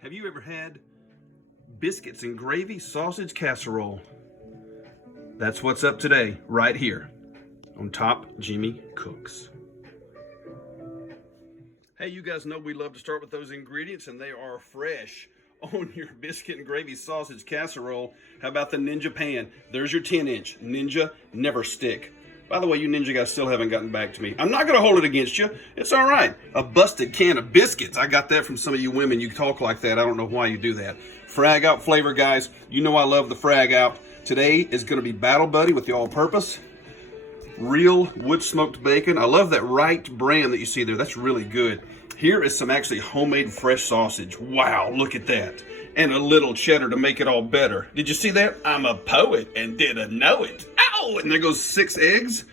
Have you ever had biscuits and gravy sausage casserole? That's what's up today, right here on Top Jimmy Cooks. Hey, you guys know we love to start with those ingredients, and they are fresh on your biscuit and gravy sausage casserole. How about the Ninja pan? There's your 10-inch Ninja Never Stick. By the way, you Ninja guys still haven't gotten back to me. I'm not going to hold it against you. It's all right. A busted can of biscuits. I got that from some of you women. You talk like that. I don't know why you do that. Frag out flavor, guys. You know I love the frag out. Today is going to be Battle Buddy with the all-purpose. Real wood-smoked bacon. I love that Wright brand that you see there. That's really good. Here is some actually homemade fresh sausage. Wow, look at that. And a little cheddar to make it all better. Did you see that? I'm a poet and didn't know it. Ow! And there goes 6 eggs.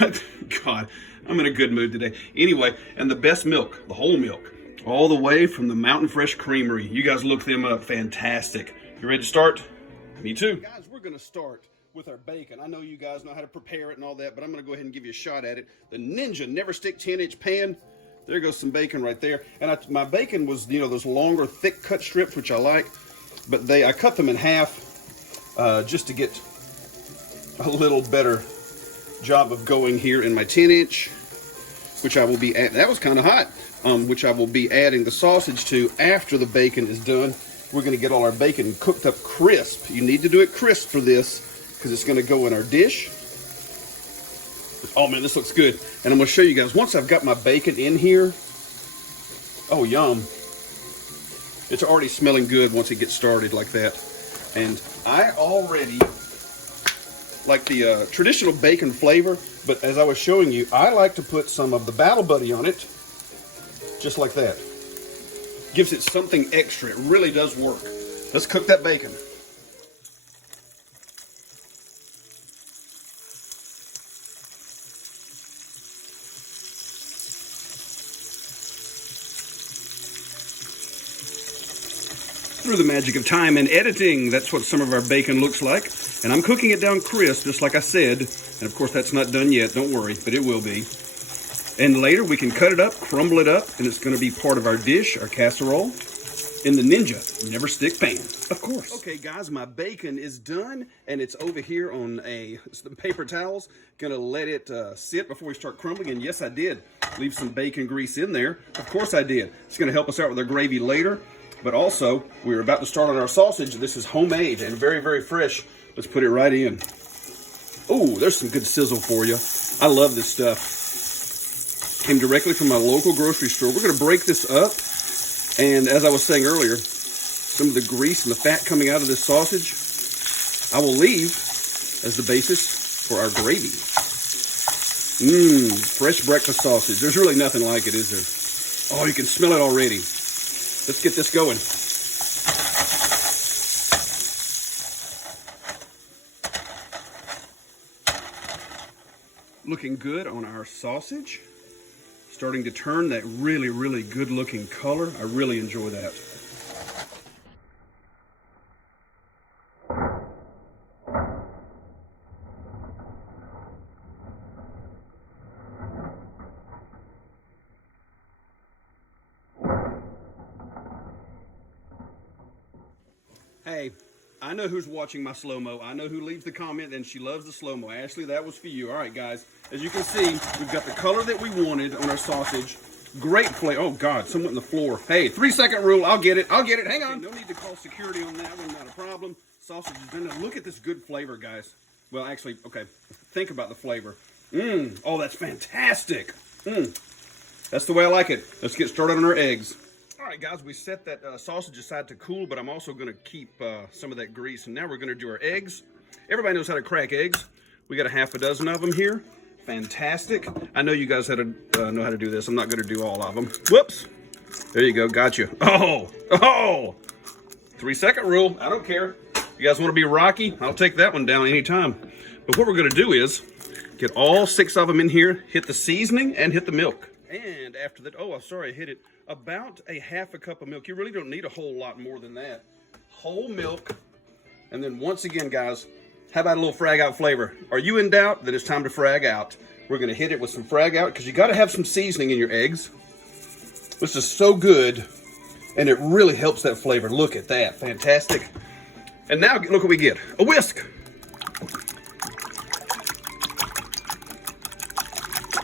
Right? God, I'm in a good mood today. Anyway, and the best milk, the whole milk, all the way from the Mountain Fresh Creamery. You guys look them up. Fantastic. You ready to start? Me too. Guys, we're going to start with our bacon. I know you guys know how to prepare it and all that, but I'm going to go ahead and give you a shot at it. The Ninja Never Stick 10-inch pan. There goes some bacon right there. And my bacon was, you know, those longer, thick cut strips, which I like. But I cut them in half just to get a little better job of going here in my 10-inch, which I will be that was kind of hot, which I will be adding the sausage to after the bacon is done. We're going to get all our bacon cooked up crisp. You need to do it crisp for this because it's going to go in our dish. Oh man, this looks good. And I'm going to show you guys, once I've got my bacon in here, oh yum. It's already smelling good once it gets started like that. And I already like the traditional bacon flavor, but as I was showing you, I like to put some of the Battle Buddy on it, just like that. Gives it something extra. It really does work. Let's cook that bacon. Through the magic of time and editing, that's what some of our bacon looks like. And I'm cooking it down crisp, just like I said. And of course, that's not done yet, don't worry, but it will be. And later, we can cut it up, crumble it up, and it's going to be part of our dish, our casserole, in the Ninja Never Stick pan, of course. Okay, guys, my bacon is done, and it's over here on some paper towels. Gonna let it sit before we start crumbling, and yes, I did leave some bacon grease in there. Of course I did. It's gonna help us out with our gravy later. But also, we're about to start on our sausage. This is homemade and very, very fresh. Let's put it right in. Oh, there's some good sizzle for you. I love this stuff. Came directly from my local grocery store. We're going to break this up. And as I was saying earlier, some of the grease and the fat coming out of this sausage, I will leave as the basis for our gravy. Fresh breakfast sausage. There's really nothing like it, is there? Oh, you can smell it already. Let's get this going. Looking good on our sausage. Starting to turn that really, really good looking color. I really enjoy that. Hey, I know who's watching my slow-mo. I know who leaves the comment and she loves the slow-mo. Ashley, that was for you. All right, guys. As you can see, we've got the color that we wanted on our sausage. Great flavor. Oh, God, someone on the floor. Hey, 3-second rule. I'll get it. I'll get it. Hang on. Okay, no need to call security on that one. Not a problem. Sausage is done. Now, look at this good flavor, guys. Well, actually, okay, think about the flavor. Oh, that's fantastic. That's the way I like it. Let's get started on our eggs. All right, guys, we set that sausage aside to cool, but I'm also going to keep some of that grease. And now we're going to do our eggs. Everybody knows how to crack eggs. We got a half a dozen of them here. Fantastic. I know you guys know how to do this. I'm not going to do all of them. Whoops. There you go. Got you. Oh. 3-second rule. I don't care. You guys want to be rocky? I'll take that one down anytime. But what we're going to do is get all 6 of them in here, hit the seasoning, and hit the milk. And after that, oh, sorry, I hit it. About a half a cup of milk. You really don't need a whole lot more than that. Whole milk. And then once again, guys, how about a little frag out flavor? Are you in doubt? Then it's time to frag out. We're going to hit it with some frag out because you got to have some seasoning in your eggs. This is so good and it really helps that flavor. Look at that, fantastic. And now look what we get, a whisk.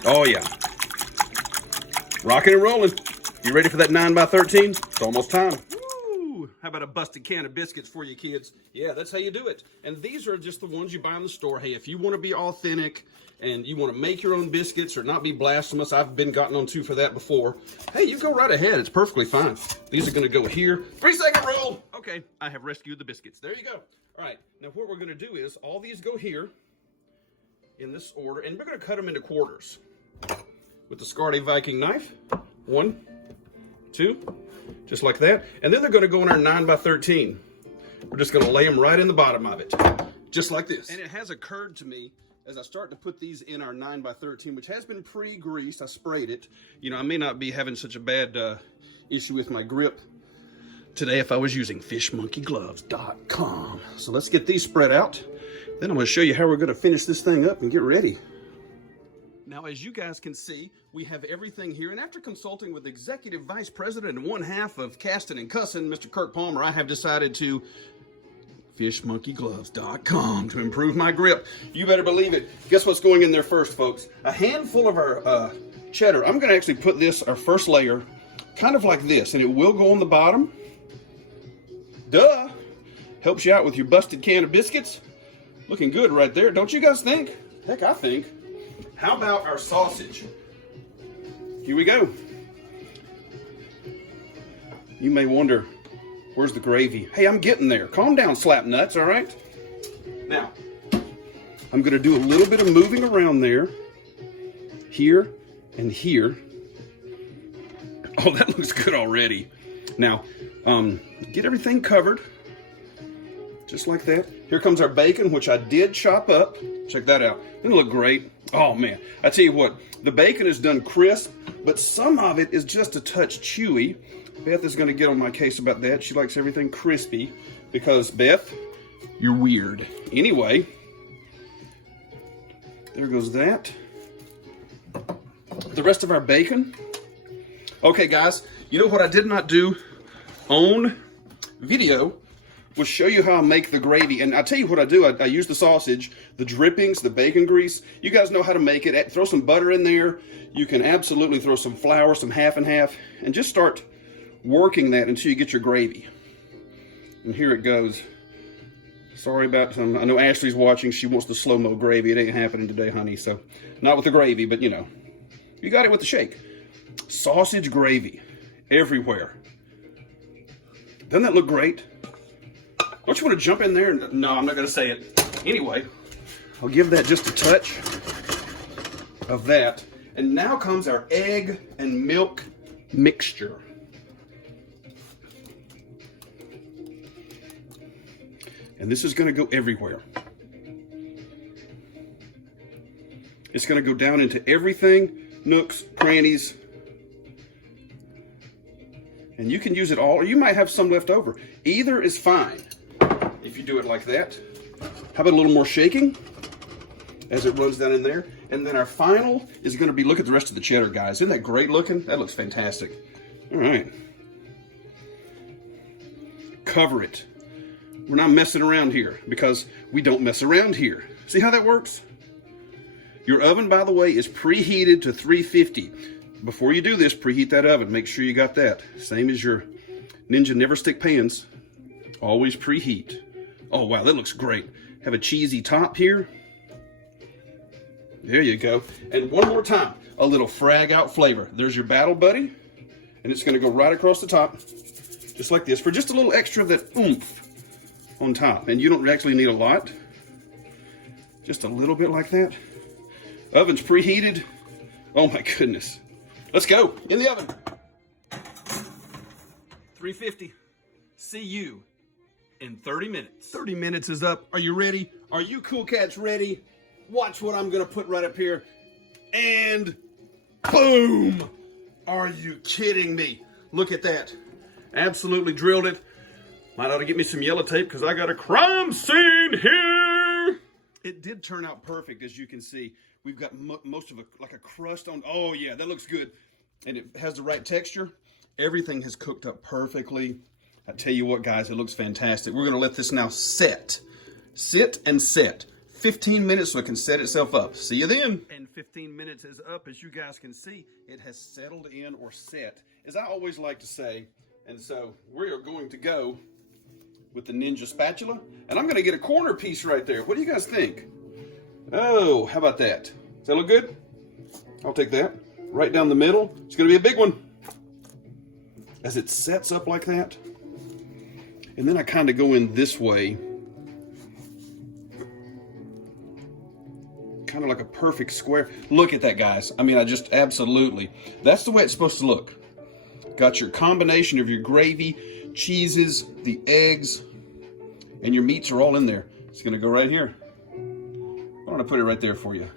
Oh yeah, rocking and rolling. You ready for that 9x13? It's almost time. Woo! How about a busted can of biscuits for you kids? Yeah, that's how you do it. And these are just the ones you buy in the store. Hey, if you want to be authentic and you want to make your own biscuits or not be blasphemous, I've been gotten on to for that before. Hey, you go right ahead. It's perfectly fine. These are going to go here. 3-second rule. Okay, I have rescued the biscuits. There you go. All right, now what we're going to do is all these go here in this order, and we're going to cut them into quarters with the Scardy Viking knife. 1, 2, just like that. And then they're going to go in our 9x13. We're just going to lay them right in the bottom of it, just like this. And it has occurred to me as I start to put these in our 9x13, which has been pre-greased. I sprayed it. You know, I may not be having such a bad issue with my grip today if I was using fishmonkeygloves.com. So let's get these spread out. Then I'm going to show you how we're going to finish this thing up and get ready. Now, as you guys can see, we have everything here. And after consulting with Executive Vice President and 1/2 of Casting and Cussin', Mr. Kurt Palmer, I have decided to fishmonkeygloves.com to improve my grip. You better believe it. Guess what's going in there first, folks? A handful of our cheddar. I'm going to actually put this, our first layer, kind of like this. And it will go on the bottom. Duh. Helps you out with your busted can of biscuits. Looking good right there. Don't you guys think? Heck, I think. How about our sausage? Here we go. You may wonder, where's the gravy? Hey, I'm getting there. Calm down, slap nuts, all right? Now, I'm going to do a little bit of moving around there. Here and here. Oh, that looks good already. Now, get everything covered. Just like that. Here comes our bacon, which I did chop up. Check that out. It'll look great. Oh man, I tell you what, the bacon is done crisp, but some of it is just a touch chewy. Beth is going to get on my case about that. She likes everything crispy because, Beth, you're weird. Anyway, there goes that. The rest of our bacon. Okay, guys, you know what I did not do on video was show you how I make the gravy. And I tell you what I do. I use the sausage, the drippings, the bacon grease. You guys know how to make it. Throw some butter in there. You can absolutely throw some flour, some half and half, and just start working that until you get your gravy. And here it goes. Sorry about I know Ashley's watching. She wants the slow-mo gravy. It ain't happening today, honey. So not with the gravy, but you know, you got it with the shake. Sausage gravy everywhere. Doesn't that look great? Don't you want to jump in there? No, I'm not going to say it. Anyway, I'll give that just a touch of that. And now comes our egg and milk mixture. And this is going to go everywhere. It's going to go down into everything, nooks, crannies. And you can use it all, or you might have some left over. Either is fine. If you do it like that. How about a little more shaking as it runs down in there? And then our final is going to be, look at the rest of the cheddar, guys. Isn't that great looking? That looks fantastic. All right. Cover it. We're not messing around here because we don't mess around here. See how that works? Your oven, by the way, is preheated to 350. Before you do this, preheat that oven. Make sure you got that. Same as your Ninja Never Stick pans. Always preheat. Oh, wow, that looks great. Have a cheesy top here. There you go. And one more time, a little frag out flavor. There's your Battle Buddy, and it's going to go right across the top, just like this, for just a little extra of that oomph on top. And you don't actually need a lot. Just a little bit like that. Oven's preheated. Oh, my goodness. Let's go. In the oven. 350. See you in 30 minutes. 30 minutes is up. Are you ready? Are you cool cats ready? Watch what I'm going to put right up here. And boom! Are you kidding me? Look at that. Absolutely drilled it. Might ought to get me some yellow tape because I got a crime scene here. It did turn out perfect, as you can see. We've got most of like a crust on. Oh, yeah, that looks good. And it has the right texture. Everything has cooked up perfectly. I tell you what, guys, it looks fantastic. We're gonna let this now sit. Sit and set. 15 minutes so it can set itself up. See you then. And 15 minutes is up. As you guys can see, it has settled in or set, as I always like to say. And so we are going to go with the Ninja spatula. And I'm going to get a corner piece right there. What do you guys think? Oh, how about that? Does that look good? I'll take that. Right down the middle. It's going to be a big one. As it sets up like that. And then I kind of go in this way. Kind of like a perfect square. Look at that, guys. I mean, I just absolutely. That's the way it's supposed to look. Got your combination of your gravy, cheeses, the eggs, and your meats are all in there. It's going to go right here. I'm going to put it right there for you.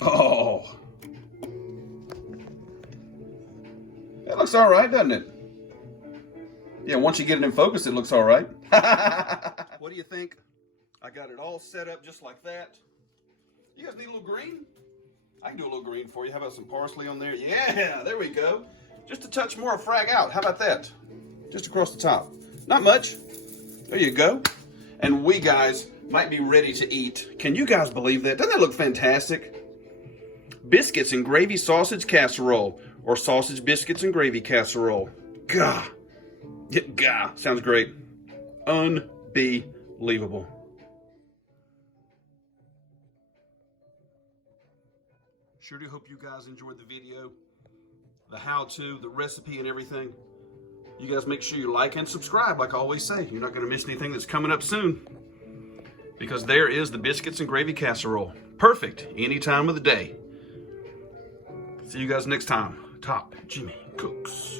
Oh. That looks all right, doesn't it? Yeah, once you get it in focus, it looks all right. What do you think? I got it all set up just like that. You guys need a little green? I can do a little green for you. How about some parsley on there? Yeah, there we go. Just a touch more frag out. How about that? Just across the top. Not much. There you go. And we guys might be ready to eat. Can you guys believe that? Doesn't that look fantastic? Biscuits and gravy sausage casserole, or sausage biscuits and gravy casserole. Gah. Gah. Sounds great. Unbelievable. Sure do hope you guys enjoyed the video, the how-to, the recipe, and everything. You guys make sure you like and subscribe, like I always say. You're not going to miss anything that's coming up soon. Because there is the biscuits and gravy casserole. Perfect any time of the day. See you guys next time. Top Jimmy Cooks.